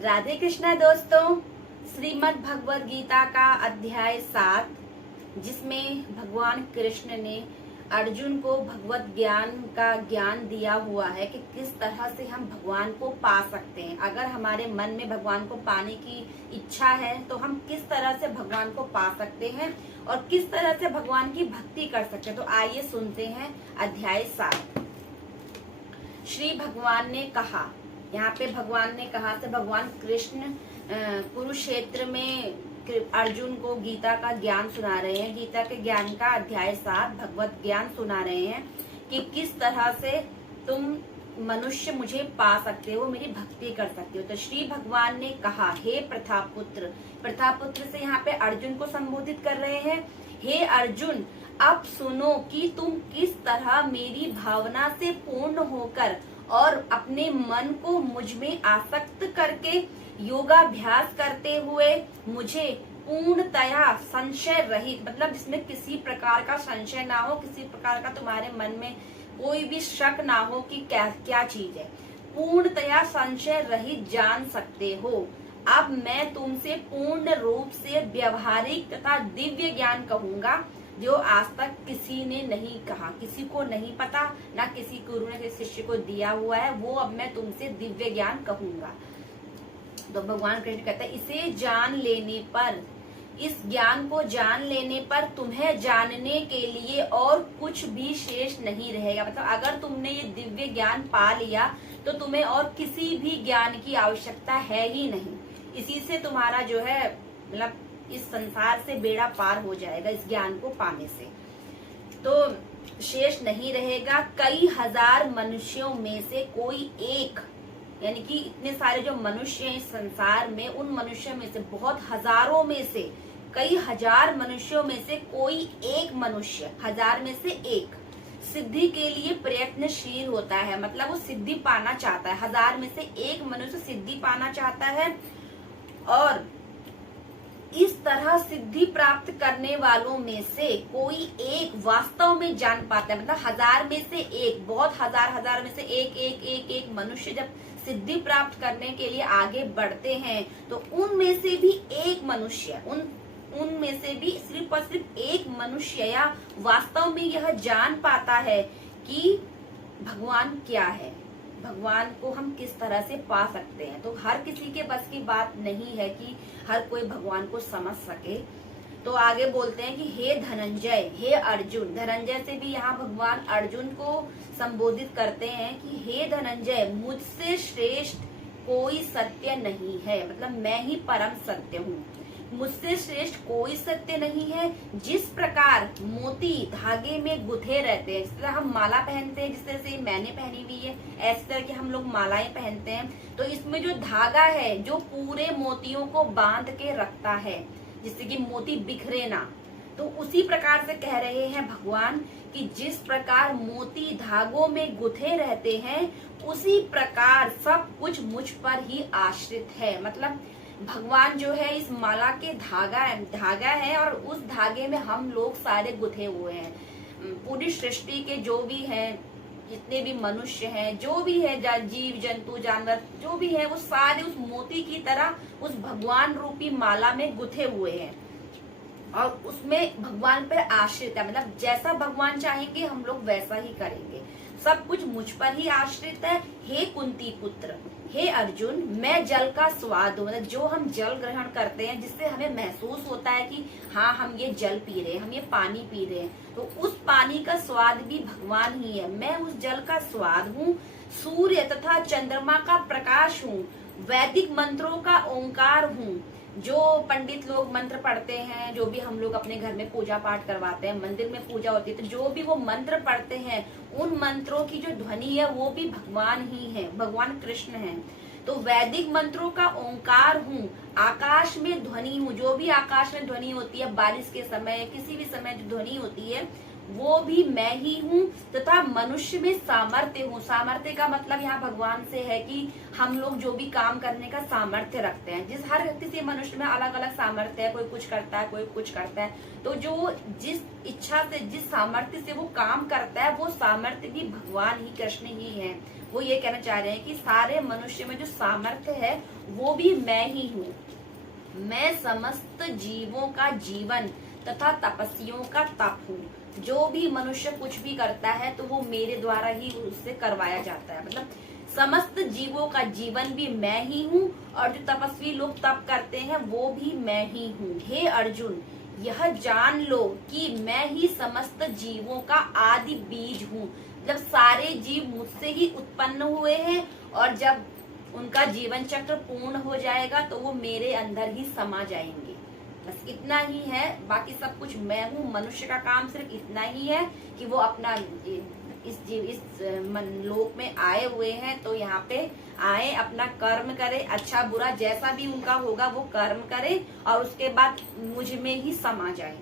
राधे कृष्णा दोस्तों। श्रीमद् भगवद गीता का अध्याय 7, जिसमें भगवान कृष्ण ने अर्जुन को भगवत ज्ञान का ज्ञान दिया हुआ है कि किस तरह से हम भगवान को पा सकते हैं। अगर हमारे मन में भगवान को पाने की इच्छा है तो हम किस तरह से भगवान को पा सकते हैं और किस तरह से भगवान की भक्ति कर सकते हैं। तो आइए सुनते हैं अध्याय 7। श्री भगवान ने कहा, यहाँ पे भगवान ने कहा से भगवान कृष्ण कुरुक्षेत्र में अर्जुन को गीता का ज्ञान सुना रहे हैं। गीता के ज्ञान का अध्याय 7 भगवत ज्ञान सुना रहे हैं कि किस तरह से तुम मनुष्य मुझे पा सकते हो, मेरी भक्ति कर सकते हो। तो श्री भगवान ने कहा, हे प्रतापुत्र। प्रतापुत्र से यहाँ पे अर्जुन को संबोधित कर रहे हैं। हे अर्जुन, अब सुनो कि तुम किस तरह मेरी भावना से पूर्ण होकर और अपने मन को मुझ में आसक्त करके योगाभ्यास करते हुए मुझे पूर्णतया संशय रहित, मतलब जिसमें किसी प्रकार का संशय ना हो, किसी प्रकार का तुम्हारे मन में कोई भी शक ना हो कि क्या क्या चीज है, पूर्णतया संशय रहित जान सकते हो। अब मैं तुमसे पूर्ण रूप से व्यवहारिक तथा दिव्य ज्ञान कहूंगा जो आज तक किसी ने नहीं कहा, किसी को नहीं पता, ना किसी गुरु ने किसी शिष्य को दिया हुआ है। वो अब मैं तुमसे दिव्य ज्ञान कहूंगा। तो भगवान कृष्ण कहते हैं, इसे जान लेने पर, इस ज्ञान को जान लेने पर तुम्हें जानने के लिए और कुछ भी शेष नहीं रहेगा। मतलब अगर तुमने ये दिव्य ज्ञान पा लिया तो तुम्हें और किसी भी ज्ञान की आवश्यकता है ही नहीं। इसी से तुम्हारा जो है मतलब इस संसार से बेड़ा पार हो जाएगा इस ज्ञान को पाने से। तो शेष नहीं रहेगा। कई हजार मनुष्यों में से कोई एक, यानी कि इतने सारे जो मनुष्य हैं इस संसार में, उन मनुष्यों में से बहुत हजारों में से, कई हजार मनुष्यों में से कोई एक मनुष्य, हजार में से एक सिद्धि के लिए प्रयत्नशील होता है। मतलब वो सिद्धि पाना चाहता है। हजार में से एक मनुष्य सिद्धि पाना चाहता है और इस तरह सिद्धि प्राप्त करने वालों में से कोई एक वास्तव में जान पाता है। मतलब हजार में से एक, बहुत हजार में से एक मनुष्य जब सिद्धि प्राप्त करने के लिए आगे बढ़ते हैं तो उनमें से भी एक मनुष्य, उनमें से भी सिर्फ और सिर्फ एक मनुष्य या वास्तव में यह जान पाता है कि भगवान क्या है, भगवान को हम किस तरह से पा सकते हैं। तो हर किसी के बस की बात नहीं है कि हर कोई भगवान को समझ सके। तो आगे बोलते हैं कि हे धनंजय, हे अर्जुन। धनंजय से भी यहाँ भगवान अर्जुन को संबोधित करते हैं कि हे धनंजय, मुझसे श्रेष्ठ कोई सत्य नहीं है। मतलब मैं ही परम सत्य हूँ, मुझसे श्रेष्ठ कोई सत्य नहीं है। जिस प्रकार मोती धागे में गुथे रहते हैं, जिस तरह हम माला पहनते हैं, जिस तरह से मैंने पहनी हुई है, ऐसी तरह की हम लोग मालाएं पहनते हैं। तो इसमें जो धागा है जो पूरे मोतियों को बांध के रखता है जिससे कि मोती बिखरे ना, तो उसी प्रकार से कह रहे हैं भगवान कि जिस प्रकार मोती धागों में गुथे रहते हैं उसी प्रकार सब कुछ मुझ पर ही आश्रित है। मतलब भगवान जो है इस माला के धागा है और उस धागे में हम लोग सारे गुथे हुए हैं। पूरी सृष्टि के जो भी हैं, जितने भी मनुष्य हैं, जो भी है जीव जंतु जानवर जो भी है, वो सारे उस मोती की तरह उस भगवान रूपी माला में गुथे हुए हैं और उसमें भगवान पर आश्रित है। मतलब जैसा भगवान चाहेंगे हम लोग वैसा ही करेंगे। सब कुछ मुझ पर ही आश्रित है। हे कुंती पुत्र, हे अर्जुन, मैं जल का स्वाद हूँ। मतलब जो हम जल ग्रहण करते हैं जिससे हमें महसूस होता है कि हाँ हम ये जल पी रहे हैं, हम ये पानी पी रहे हैं, तो उस पानी का स्वाद भी भगवान ही है। मैं उस जल का स्वाद हूँ। सूर्य तथा चंद्रमा का प्रकाश हूँ। वैदिक मंत्रों का ओंकार हूँ। जो पंडित लोग मंत्र पढ़ते हैं, जो भी हम लोग अपने घर में पूजा पाठ करवाते हैं, मंदिर में पूजा होती है, तो जो भी वो मंत्र पढ़ते हैं उन मंत्रों की जो ध्वनि है वो भी भगवान ही है, भगवान कृष्ण हैं। तो वैदिक मंत्रों का ओंकार हूँ। आकाश में ध्वनि हूँ। जो भी आकाश में ध्वनि होती है, बारिश के समय किसी भी समय जो ध्वनि होती है वो भी मैं ही हूँ तथा मनुष्य में सामर्थ्य हूँ। सामर्थ्य का मतलब यहाँ भगवान से है कि हम लोग जो भी काम करने का सामर्थ्य रखते हैं, जिस हर किसी मनुष्य में अलग अलग सामर्थ्य है, कोई कुछ करता है, कोई कुछ करता है, तो जो जिस इच्छा से, जिस सामर्थ्य से वो काम करता है, वो सामर्थ्य भी भगवान ही, कृष्ण ही है। वो ये कहना चाह रहे हैं कि सारे मनुष्य में जो सामर्थ्य है वो भी मैं ही हूँ। मैं समस्त जीवों का जीवन तथा तपस्वियों का तप हूँ। जो भी मनुष्य कुछ भी करता है तो वो मेरे द्वारा ही उससे करवाया जाता है। मतलब समस्त जीवों का जीवन भी मैं ही हूँ और जो तपस्वी लोग तप करते हैं वो भी मैं ही हूँ। हे अर्जुन, यह जान लो कि मैं ही समस्त जीवों का आदि बीज हूँ। जब सारे जीव मुझसे ही उत्पन्न हुए हैं और जब उनका जीवन चक्र पूर्ण हो जाएगा तो वो मेरे अंदर ही समा जाएंगे। बस इतना ही है, बाकी सब कुछ मैं हूँ। मनुष्य का काम सिर्फ इतना ही है कि वो अपना इस लोक में आए हुए हैं तो यहाँ पे आए, अपना कर्म करे, अच्छा बुरा जैसा भी उनका होगा वो कर्म करे और उसके बाद मुझ में ही समा जाए।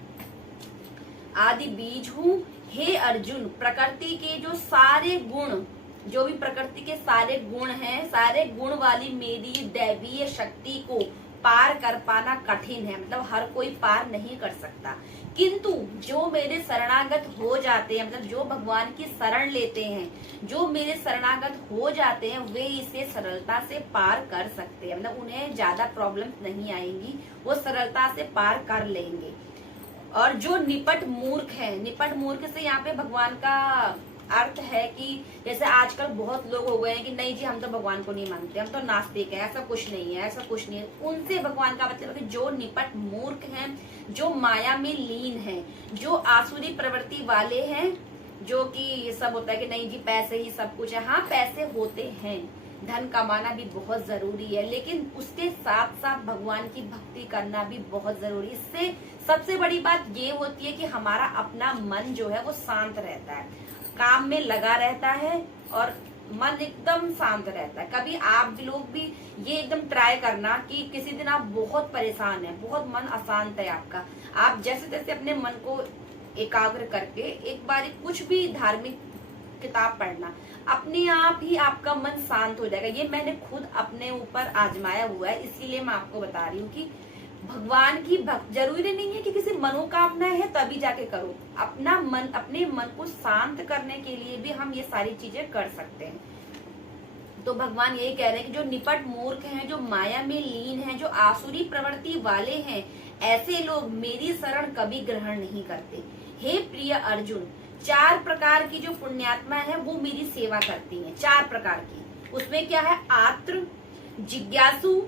आदि बीज हूँ। हे अर्जुन, प्रकृति के जो सारे गुण, जो भी प्रकृति के सारे गुण हैं, सारे गुण वाली मेरी दैवीय शक्ति को पार कर पाना कठिन है। मतलब हर कोई पार नहीं कर सकता, किंतु जो मेरे शरणागत हो जाते हैं, मतलब जो भगवान की शरण लेते हैं, जो मेरे शरणागत हो जाते हैं, वे इसे सरलता से पार कर सकते हैं। मतलब उन्हें ज्यादा प्रॉब्लम नहीं आएंगी, वो सरलता से पार कर लेंगे। और जो निपट मूर्ख है, निपट मूर्ख से यहाँ पे भगवान का अर्थ है कि जैसे आजकल बहुत लोग हो गए हैं कि नहीं जी हम तो भगवान को नहीं मानते, हम तो नास्तिक हैं, ऐसा कुछ नहीं है, ऐसा कुछ नहीं है। उनसे भगवान का मतलब है कि जो निपट मूर्ख हैं, जो माया में लीन हैं, जो आसुरी प्रवृत्ति वाले हैं, जो कि ये सब होता है कि नहीं जी पैसे ही सब कुछ है। हाँ, पैसे होते हैं, धन कमाना भी बहुत जरूरी है, लेकिन उसके साथ साथ भगवान की भक्ति करना भी बहुत जरूरी है। इससे सबसे बड़ी बात ये होती है कि हमारा अपना मन जो है वो शांत रहता है, काम में लगा रहता है और मन एकदम शांत रहता है। कभी आप भी लोग भी ये एकदम ट्राई करना कि किसी दिन आप बहुत परेशान हैं, बहुत मन अशांत है आपका, आप जैसे तैसे अपने मन को एकाग्र करके एक बार कुछ भी धार्मिक किताब पढ़ना, अपने आप ही आपका मन शांत हो जाएगा। ये मैंने खुद अपने ऊपर आजमाया हुआ है, इसीलिए मैं आपको बता रही हूँ कि भगवान की भक्त जरूरी नहीं है कि किसी मनोकामना है तभी जाके करो। अपना मन, अपने मन को शांत करने के लिए भी हम ये सारी चीजें कर सकते हैं। तो भगवान यही कह रहे हैं कि जो निपट मूर्ख हैं, जो माया में लीन हैं, जो आसुरी प्रवृत्ति वाले हैं, ऐसे लोग मेरी शरण कभी ग्रहण नहीं करते। हे प्रिय अर्जुन, 4 प्रकार की जो पुण्यात्मा है वो मेरी सेवा करती हैं। 4 प्रकार की, उसमें क्या है? आत्र, जिज्ञासु,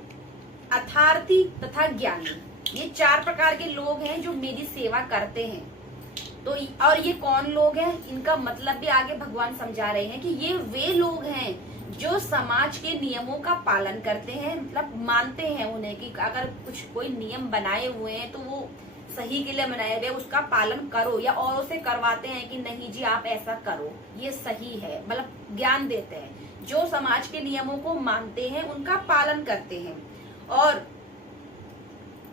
अर्थार्थी तथा ज्ञानी। ये 4 प्रकार के लोग हैं जो मेरी सेवा करते हैं। तो और ये कौन लोग हैं, इनका मतलब भी आगे भगवान समझा रहे हैं कि ये वे लोग हैं जो समाज के नियमों का पालन करते हैं। मतलब मानते हैं उन्हें कि अगर कुछ कोई नियम बनाए हुए हैं तो वो सही के लिए बनाए गए, उसका पालन करो, या औरों से करवाते हैं कि नहीं जी आप ऐसा करो, ये सही है। मतलब ज्ञान देते हैं, जो समाज के नियमों को मानते हैं, उनका पालन करते हैं और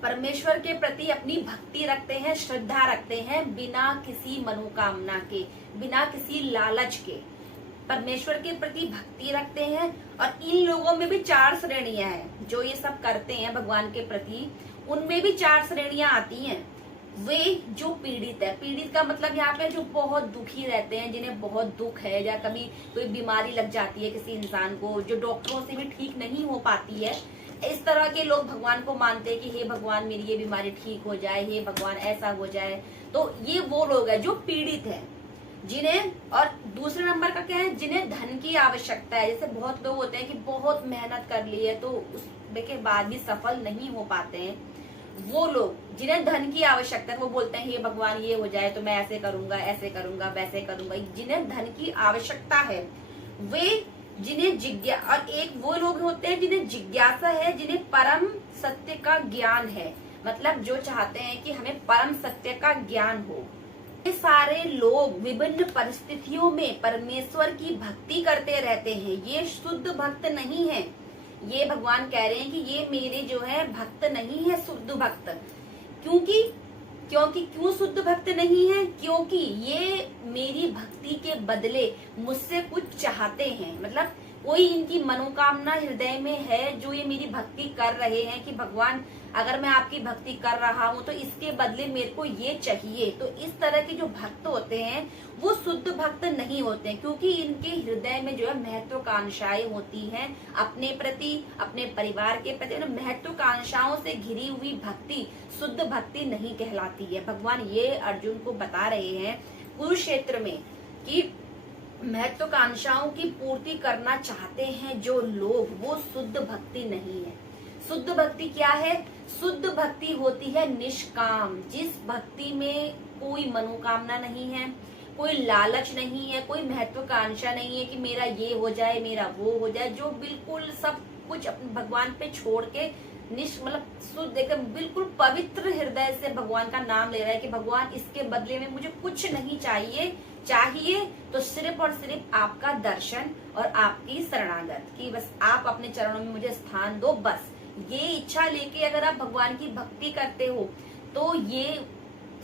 परमेश्वर के प्रति अपनी भक्ति रखते हैं, श्रद्धा रखते हैं, बिना किसी मनोकामना के, बिना किसी लालच के परमेश्वर के प्रति भक्ति रखते हैं। और इन लोगों में भी 4 श्रेणियां हैं, जो ये सब करते हैं भगवान के प्रति, उनमें भी 4 श्रेणियां आती हैं। वे जो पीड़ित है, पीड़ित का मतलब यहाँ पे जो बहुत दुखी रहते हैं, जिन्हें बहुत दुख है, या कभी कोई बीमारी लग जाती है किसी इंसान को, जो डॉक्टरों से भी ठीक नहीं हो पाती है, इस तरह के लोग भगवान को मानते हैं कि हे भगवान मेरी ये बीमारी ठीक हो जाए, हे भगवान ऐसा हो जाए। तो ये वो लोग हैं जो पीड़ित हैं, जिन्हें, और दूसरे नंबर का क्या है, जिन्हें धन की आवश्यकता है। जैसे बहुत लोग होते हैं कि बहुत मेहनत कर ली है तो उसके बाद भी सफल नहीं हो पाते हैं। वो लोग जिन्हें धन की आवश्यकता है वो बोलते हैं हे भगवान ये हो जाए तो मैं ऐसे करूंगा, ऐसे करूंगा, वैसे करूंगा। जिन्हें धन की आवश्यकता है वे, जिन्हें जिज्ञासा, और एक वो लोग होते हैं जिन्हें जिज्ञासा है, जिन्हें परम सत्य का ज्ञान है। मतलब जो चाहते हैं कि हमें परम सत्य का ज्ञान हो। ये सारे लोग विभिन्न परिस्थितियों में परमेश्वर की भक्ति करते रहते हैं। ये शुद्ध भक्त नहीं है। ये भगवान कह रहे हैं कि ये मेरे जो है भक्त नहीं है, शुद्ध भक्त। क्योंकि क्योंकि क्यों शुद्ध भक्त नहीं है? क्योंकि ये मेरी भक्ति के बदले मुझसे कुछ चाहते हैं, मतलब कोई इनकी मनोकामना हृदय में है जो ये मेरी भक्ति कर रहे हैं कि भगवान अगर मैं आपकी भक्ति कर रहा हूँ तो इसके बदले मेरे को ये चाहिए। तो इस तरह के जो भक्त होते हैं वो शुद्ध भक्त नहीं होते हैं, क्योंकि इनके हृदय में जो है महत्वाकांक्षाएं होती हैं अपने प्रति, अपने परिवार के प्रति। महत्वाकांक्षाओं से घिरी हुई भक्ति शुद्ध भक्ति नहीं कहलाती है। भगवान ये अर्जुन को बता रहे हैं कुरुक्षेत्र में कि महत्वाकांक्षाओं की पूर्ति करना चाहते हैं जो लोग, वो शुद्ध भक्ति नहीं है। शुद्ध भक्ति क्या है? शुद्ध भक्ति होती है निष्काम, जिस भक्ति में कोई मनोकामना नहीं है, कोई लालच नहीं है, कोई महत्वाकांक्षा नहीं है कि मेरा ये हो जाए, मेरा वो हो जाए, जो बिल्कुल सब कुछ अपने भगवान पे छोड़ के मतलब शुद्ध एकदम बिल्कुल पवित्र हृदय से भगवान का नाम ले रहा है कि भगवान इसके बदले में मुझे कुछ नहीं चाहिए तो सिर्फ और सिर्फ आपका दर्शन और आपकी शरणागत, कि बस आप अपने चरणों में मुझे स्थान दो। बस ये इच्छा लेके अगर आप भगवान की भक्ति करते हो तो ये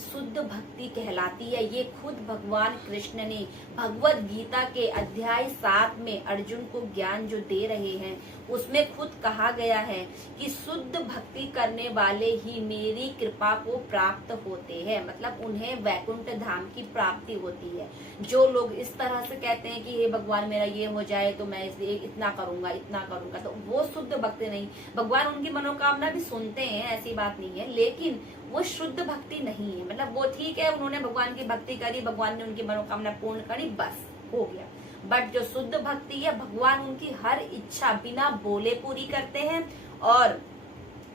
शुद्ध भक्ति कहलाती है। ये खुद भगवान कृष्ण ने भगवत गीता के अध्याय 7 में अर्जुन को ज्ञान जो दे रहे हैं उसमें खुद कहा गया है कि शुद्ध भक्ति करने वाले ही मेरी कृपा को प्राप्त होते हैं, मतलब उन्हें वैकुंठ धाम की प्राप्ति होती है। जो लोग इस तरह से कहते हैं कि हे भगवान मेरा ये हो जाए तो मैं इतना करूंगा, तो वो शुद्ध भक्ति नहीं। भगवान उनकी मनोकामना भी सुनते हैं, ऐसी बात नहीं है, लेकिन वो शुद्ध भक्ति नहीं है। मतलब वो ठीक है, उन्होंने भगवान की भक्ति करी, भगवान ने उनकी मनोकामना पूर्ण करी, बस हो गया। बट जो शुद्ध भक्ति है, भगवान उनकी हर इच्छा बिना बोले पूरी करते हैं और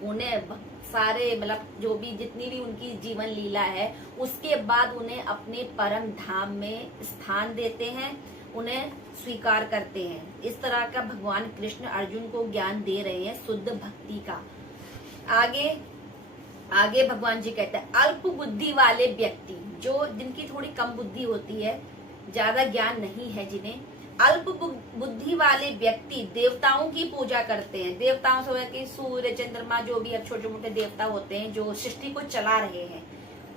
उन्हें सारे मतलब जो भी जितनी भी उनकी जीवन लीला है उसके बाद उन्हें अपने परम धाम में स्थान देते हैं, उन्हें स्वीकार करते हैं। इस तरह का भगवान कृष्ण अर्जुन को ज्ञान दे रहे हैं शुद्ध भक्ति का। आगे भगवान जी कहते हैं अल्प बुद्धि वाले व्यक्ति, जो जिनकी थोड़ी कम बुद्धि होती है, ज्यादा ज्ञान नहीं है जिन्हें, अल्प बुद्धि वाले व्यक्ति देवताओं की पूजा करते हैं। देवताओं से कि सूर्य चंद्रमा जो भी अब छोटे मोटे देवता होते हैं जो सृष्टि को चला रहे हैं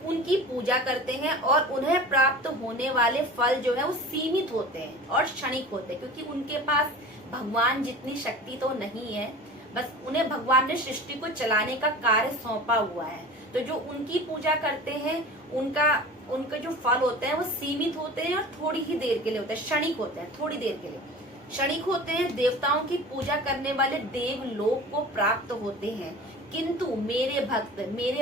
उनकी पूजा करते हैं और उन्हें प्राप्त होने वाले फल जो है वो सीमित होते हैं और क्षणिक होते हैं, क्योंकि उनके पास भगवान जितनी शक्ति तो नहीं है, बस उन्हें भगवान ने सृष्टि को चलाने का कार्य सौंपा हुआ है। तो जो उनकी पूजा करते हैं उनके जो फल होते हैं वो सीमित होते हैं और थोड़ी ही देर के लिए होते हैं, क्षणिक होते हैं, थोड़ी देर के लिए क्षणिक होते हैं। देवताओं की पूजा करने वाले देव लोक को प्राप्त होते हैं, किंतु मेरे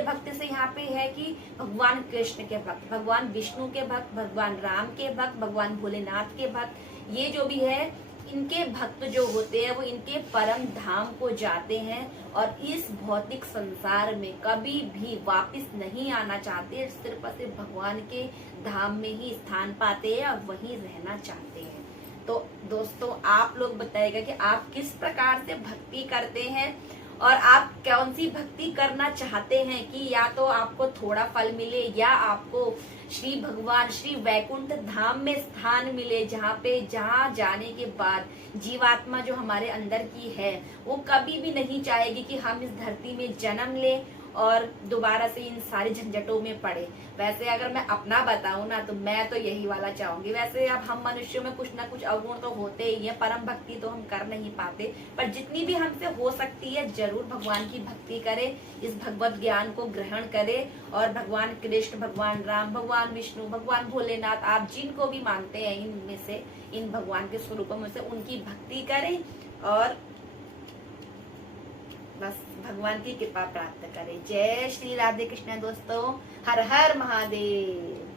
भक्त से यहाँ पे है कि भगवान कृष्ण के भक्त, भगवान विष्णु के भक्त, भगवान राम के भक्त, भगवान भोलेनाथ के भक्त, ये जो भी है इनके भक्त जो होते हैं वो इनके परम धाम को जाते हैं और इस भौतिक संसार में कभी भी वापस नहीं आना चाहते, सिर्फ और सिर्फ भगवान के धाम में ही स्थान पाते हैं और वहीं रहना चाहते हैं। तो दोस्तों आप लोग बताइएगा कि आप किस प्रकार से भक्ति करते हैं और आप कौन सी भक्ति करना चाहते हैं कि या तो आपको थोड़ा फल मिले या आपको श्री भगवान श्री वैकुंठ धाम में स्थान मिले, जहाँ जाने के बाद जीवात्मा जो हमारे अंदर की है वो कभी भी नहीं चाहेगी कि हम इस धरती में जन्म लें और दोबारा से इन सारे झंझटों में पड़े। वैसे अगर मैं अपना बताऊं ना तो मैं तो यही वाला चाहूंगी। वैसे अब हम मनुष्यों में कुछ ना कुछ अवगुण तो होते ही है, परम भक्ति तो हम कर नहीं पाते, पर जितनी भी हमसे हो सकती है जरूर भगवान की भक्ति करें, इस भगवत ज्ञान को ग्रहण करें और भगवान कृष्ण, भगवान राम, भगवान विष्णु, भगवान भोलेनाथ, आप जिनको भी मानते हैं इनमें से, इन भगवान के स्वरूपों में से उनकी भक्ति करें और बस भगवान की कृपा प्राप्त करें। जय श्री राधे कृष्ण दोस्तों, हर हर महादेव।